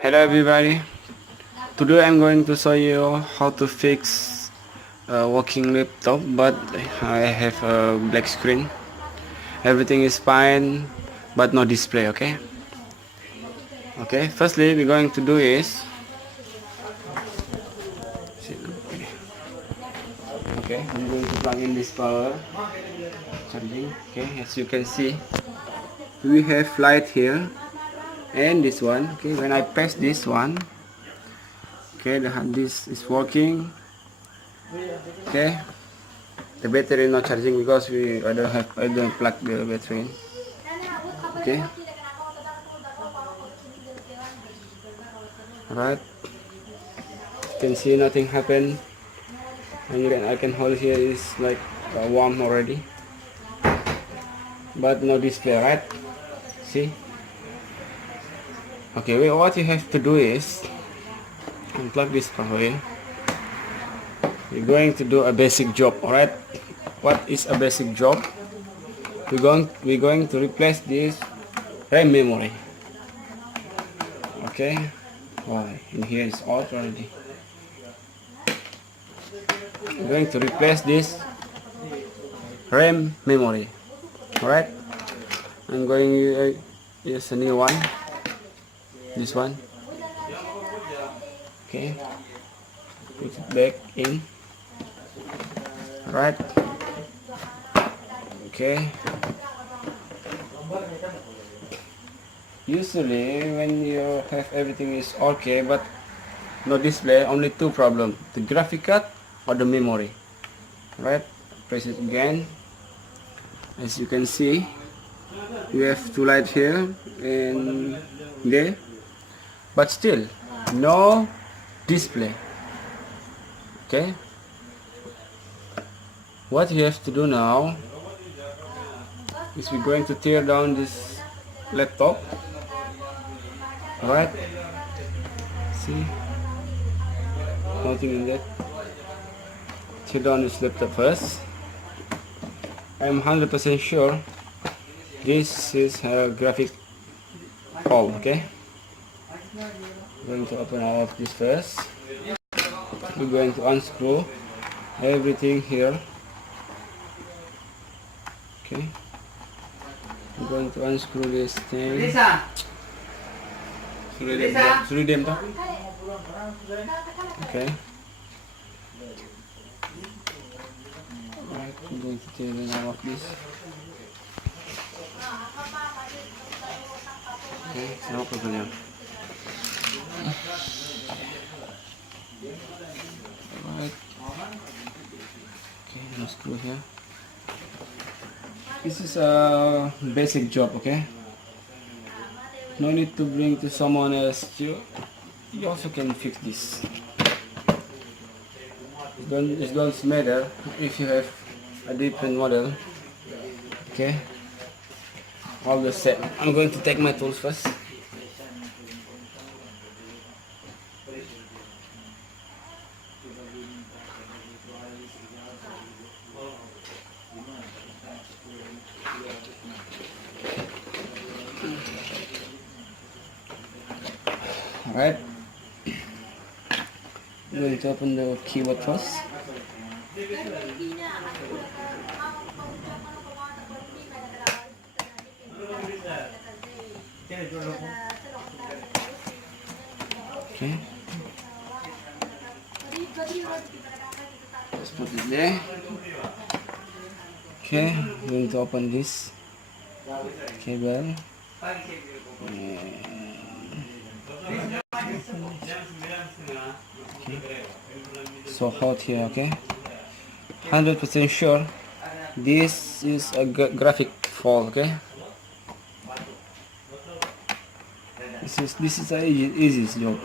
Hello everybody. Today I'm going to show you how to fix a working laptop, but I have a black screen. Everything is fine, but no display. Okay, firstly we're going to do is I'm going to plug in this power charging. Okay, as you can see, we have light here and this one. Okay, when I press this one, okay, this is working. Okay, the battery not charging because I don't plug the battery in. Okay, right, you can see nothing happen, and I can hold here is like warm already, but no display, right? See. Okay, well, what you have to do is unplug this power in. We're going to do a basic job. All right, what is a basic job? We're going to replace this RAM memory. Okay, oh, in here is out already. We're going to replace this RAM memory. All right, I'm going to use a new one, this one. Okay, put it back in. All right, okay. Usually when you have everything is okay but no display, only two problems: the graphic card or the memory. Right, press it again. As you can see, we have two lights here and there, but still no display. Okay, what you have to do now is we're going to tear down this laptop. Alright, see, nothing in that. Tear down this laptop first. I'm 100% sure this is a graphic fault. Okay, going to open all of this first. We're going to unscrew everything here. Okay, I'm going to unscrew this thing. Suruh diam toh. Okay. Right, I'm going to tear all of this. Okay, no problem. Alright. Okay, no screw here. This is a basic job, okay? No need to bring to someone else. You also can fix this. It don't matter if you have a different model. Okay, all the same. I'm going to take my tools first. Alright, I'm going to open the keyboard first. Okay, just put it there. Okay, I'm going to open this cable. Okay. So hot here. Okay, 100% sure this is a graphic fault. Okay, this is a easy job.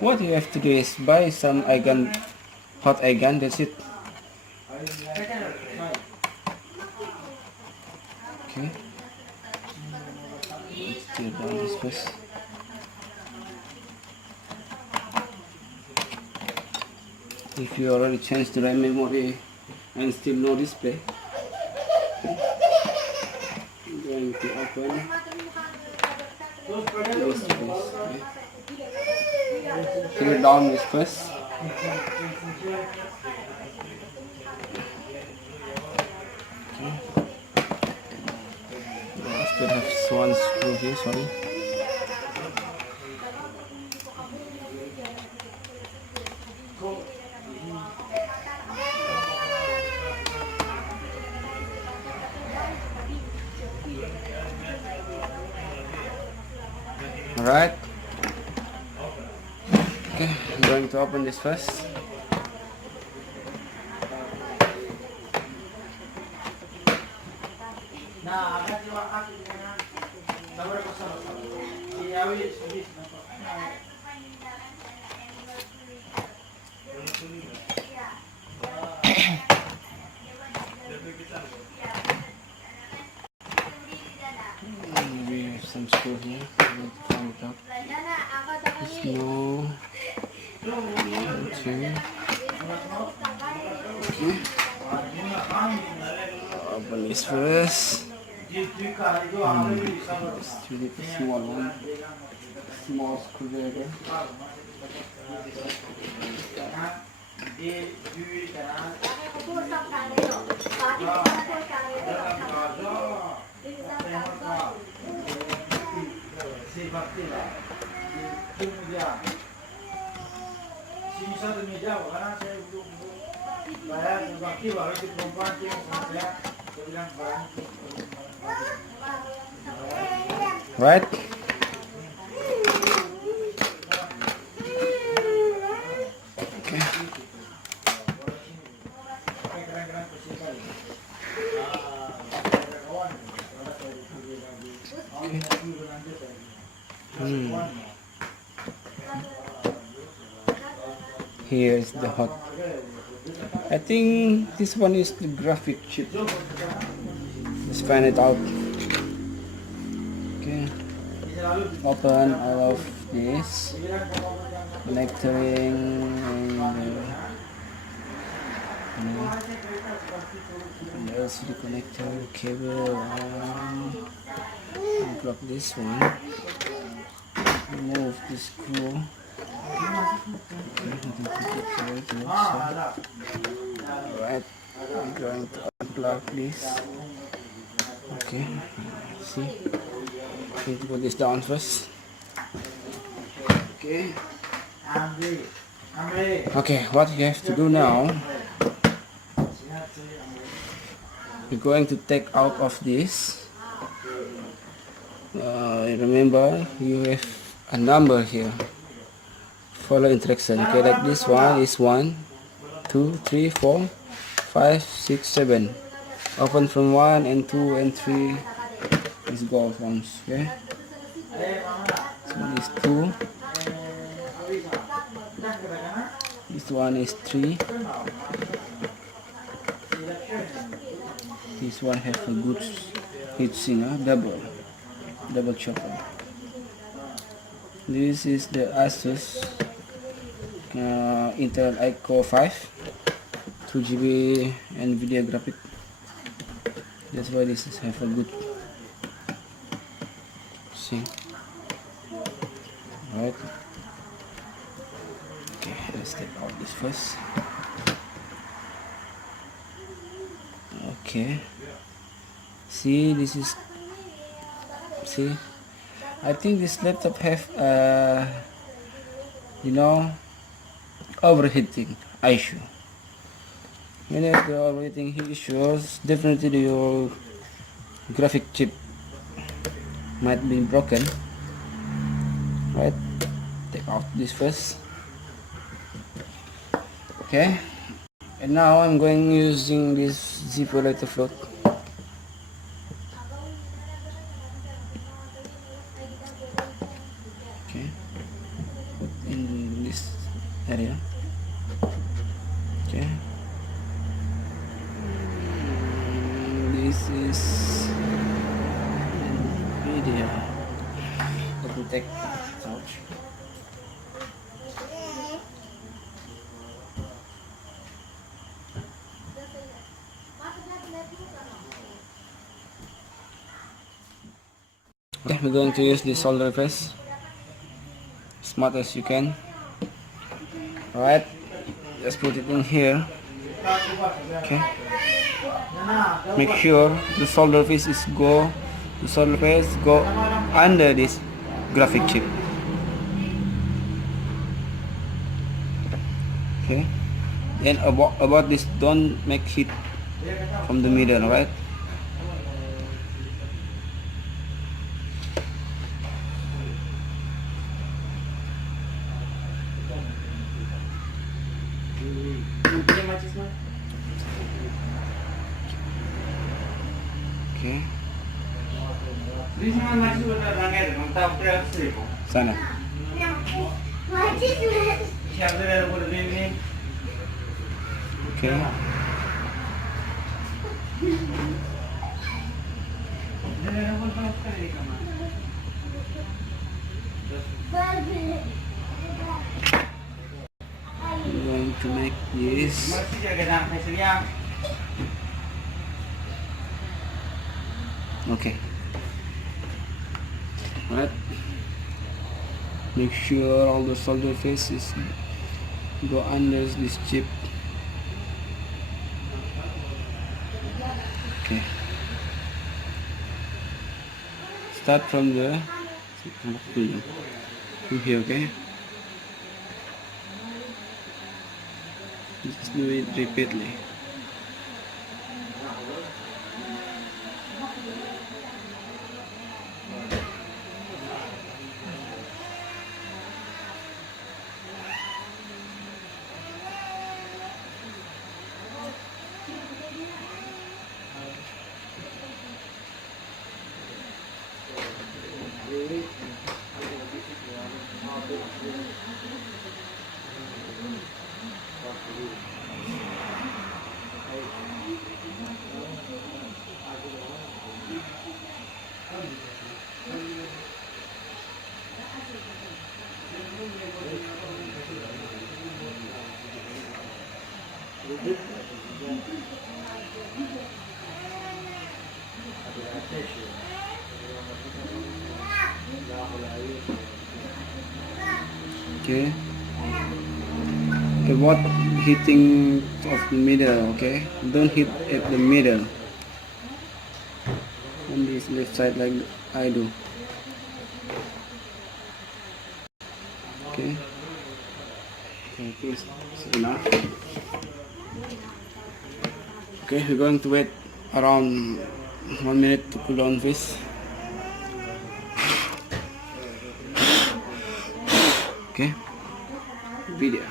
What you have to do is buy some hot gun. That's it. Okay, let's tear down this first. If you already changed the RAM memory and still no display, I'm going to open this place. Okay. Clear down this first. Okay. I still have one screw here, sorry. Alright. Okay, I'm going to open this first. We have some screw here. I'm going to find it out. There's no. Okay. Okay. Open this first. It's really a small one. Small screwdriver. Right. Okay. Here is the hot. I think this one is the graphic chip. Let's find it out. Okay. Open all of this. Connecting and the LCD connector, cable, unplug this one. Remove the screw. Alright, I'm going to unplug this. Okay, see, need to put this down first. Okay. Okay, what you have to do now, you're going to take out of this. Remember, you have a number here. Follow instruction. Okay, like this one is 1, 2, 3, 4, 5, 6, 7. Open from 1 and 2 and 3 is gold ones. Okay. This one is 2. This one is 3. This one has a good heat sink, double chopper. This is the Asus Intel iCore 5 2GB NVIDIA graphic. That's why this is have a good sink. Right. Okay, let's take out this first. Okay. See, this is. See, I think this laptop have overheating issue. When you have the overheating issues, definitely your graphic chip might be broken. Right, take out this first. Okay, and now I'm going using this zipper lighter float. Okay, put in this area. Okay, this is NVIDIA. Let me take it out. Okay, we're going to use the solder face smart as you can. Alright, just put it in here. Okay, make sure the solder face go under this graphic chip. Okay, then about this, don't make heat from the middle, right? Okay. Sana. Okay. I'm going to make this. Okay. Right. Make sure all the solder faces go under this chip. Okay. Start from here. Okay. Just do it repeatedly. Okay. Avoid hitting of the middle. Okay, don't hit at the middle on this left side like I do. Okay. Okay, it's enough. Okay, we're going to wait around 1 minute to cool down this. Okay, video.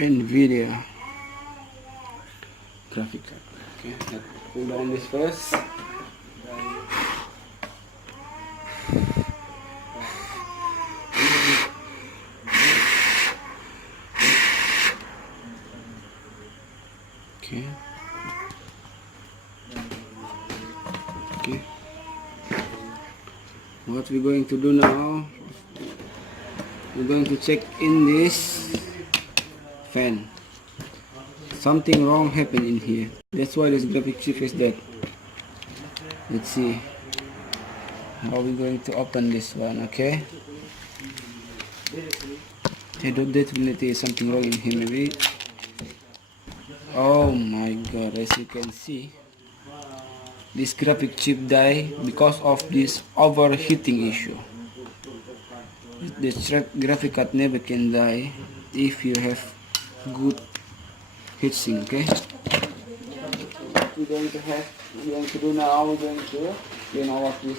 NVIDIA graphic card. Okay, let's pull down this first. Okay. Okay. What we're going to do now, we're going to check in this fan. Something wrong happened in here. That's why this graphic chip is dead. Let's see how we're going to open this one. Okay. I don't definitely something wrong in here maybe. Oh my god, as you can see, this graphic chip died because of this overheating issue. This graphic card never can die if you have good heatsink. Okay, we're going to do now, we're going to clean all of this.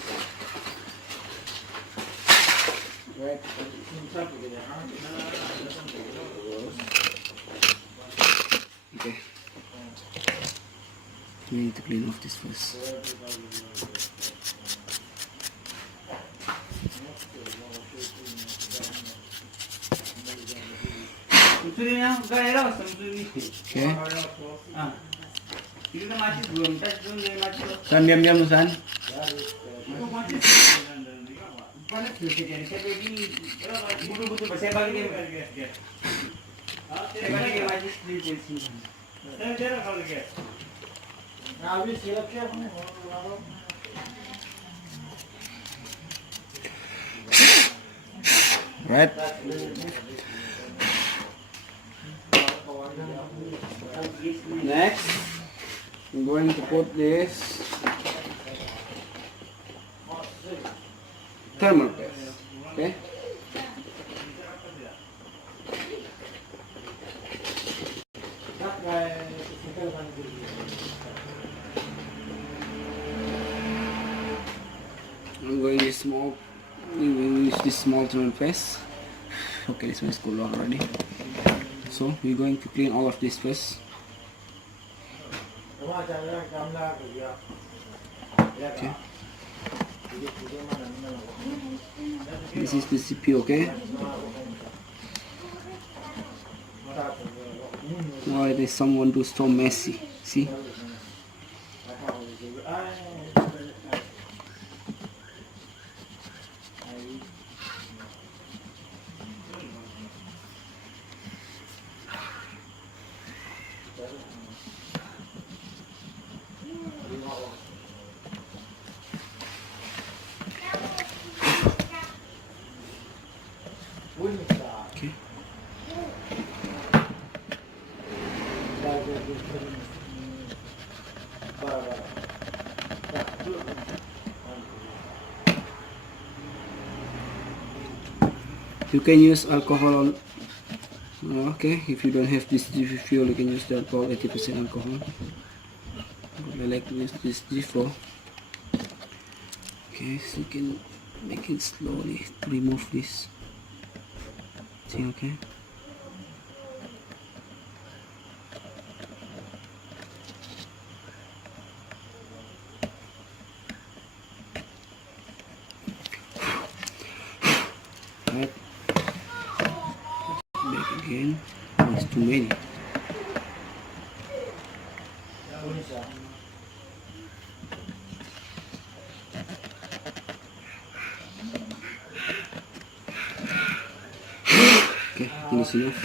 Right. Okay. We need to clean off this first. Okay. San, diam-diam tu San. Right. Next, I'm going to put this thermal paste. Okay. I'm going to use this small thermal paste. Okay, this one is cool already. So we're going to clean all of this first. Okay. This is the CPU, okay? Why did someone do so messy? See? Okay. You can use alcohol. Okay, if you don't have this fuel, you can use the alcohol, 80% alcohol. I like to use this G4. Okay, so you can make it slowly to remove this. See, okay. Right. Back again. It's too many. Okay, this is enough.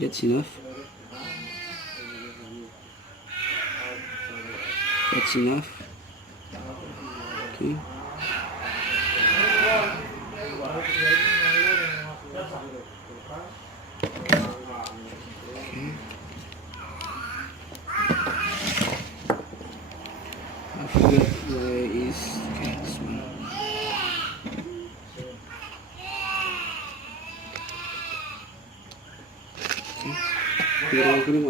That's enough. That's enough. Okay. Okay. I forget where is, okay, this one. Okay.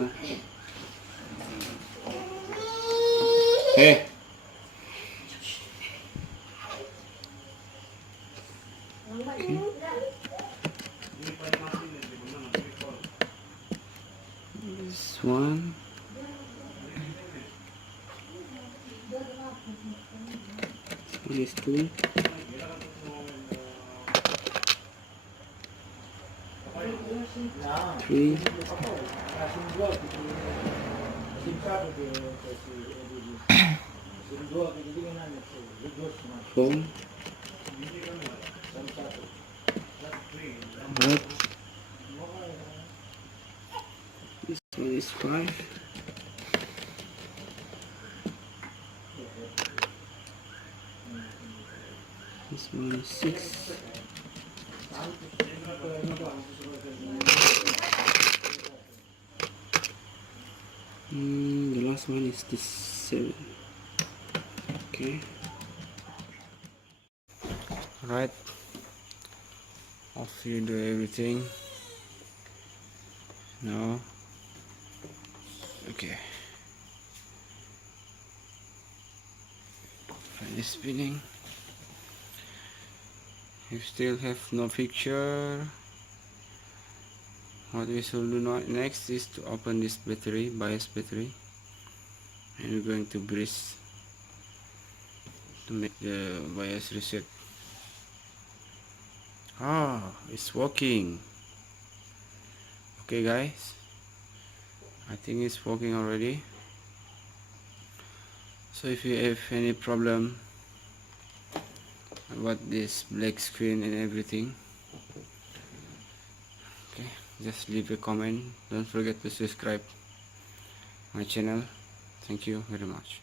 Hey. Okay. This one. This two. Three. 4. Right. This one is 5. This one is 6. The last one is the 7. Okay. Right, after you do everything, no, okay, finish spinning. You still have no picture. What we should do next is to open this battery, BIOS battery, and we're going to bridge to make the BIOS reset. Ah, it's working. Okay guys, I think it's working already. So if you have any problem about this black screen and everything, okay, just leave a comment. Don't forget to subscribe my channel. Thank you very much.